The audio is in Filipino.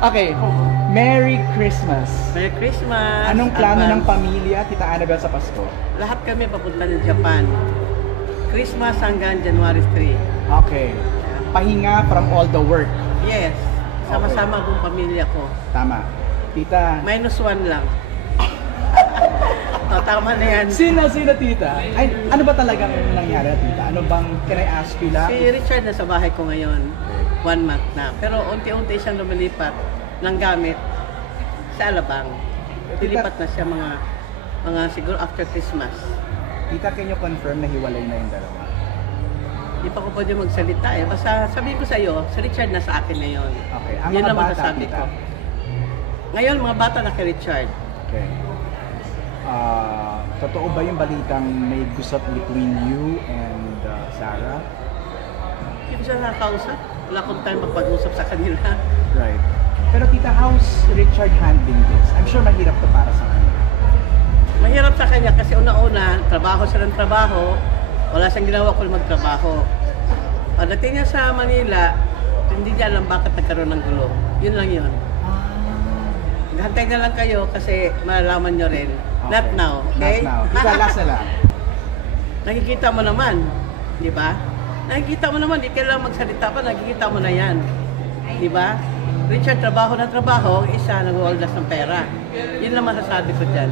Okay, Merry Christmas. Merry Christmas! Anong plano ng Advance. pamilya, Tita Annabel, sa Pasko? Lahat kami papunta ng Japan. Christmas hanggang January 3. Okay. Pahinga from all the work. Yes. Sama-sama buong pamilya ko. Tama. Tita, -1 lang. Tama na yan. sino, tita? Ay, ano ba talagang nangyari, tita? Ano bang, can I ask you lang? Si Richard na sa bahay ko ngayon. 1 month na. Pero unti-unti siyang lumilipat ng gamit sa Alabang. Lilipat na siya mga siguro after Christmas. Tita, can you confirm na hiwalay na yung dalawa? Hindi pa ko pwede magsalita eh. Basta sabihin ko sa iyo, si Richard na sa akin ngayon. Okay. Ang Yun mga lang bata, masasabi tita? ko. Ngayon, mga bata na kay Richard. Okay. Totoo ba yung balitang may gusot between you and Sarah? Hindi ko siya nakakausap. Wala akong time magpag-usap sa kanila. Right. Pero tita, how's Richard handling this? I'm sure mahirap to para sa kanya. Mahirap sa kanya kasi una-una, trabaho siya ng trabaho. Wala siyang ginawa kung magtrabaho. Pagdating niya sa Manila, hindi niya alam bakit nagkaroon ng gulo. Yun lang yun. Hantay na lang kayo kasi malalaman nyo rin. Okay. Not now, okay? Not now. Tita, last na lang. Nakikita mo naman, di ba? Nakikita mo naman, di kailangan magsalita pa, nakikita mo na yan. Di ba? Richard, trabaho na trabaho, isa nag-uoldas ng pera. Yun lang masasabi ko dyan.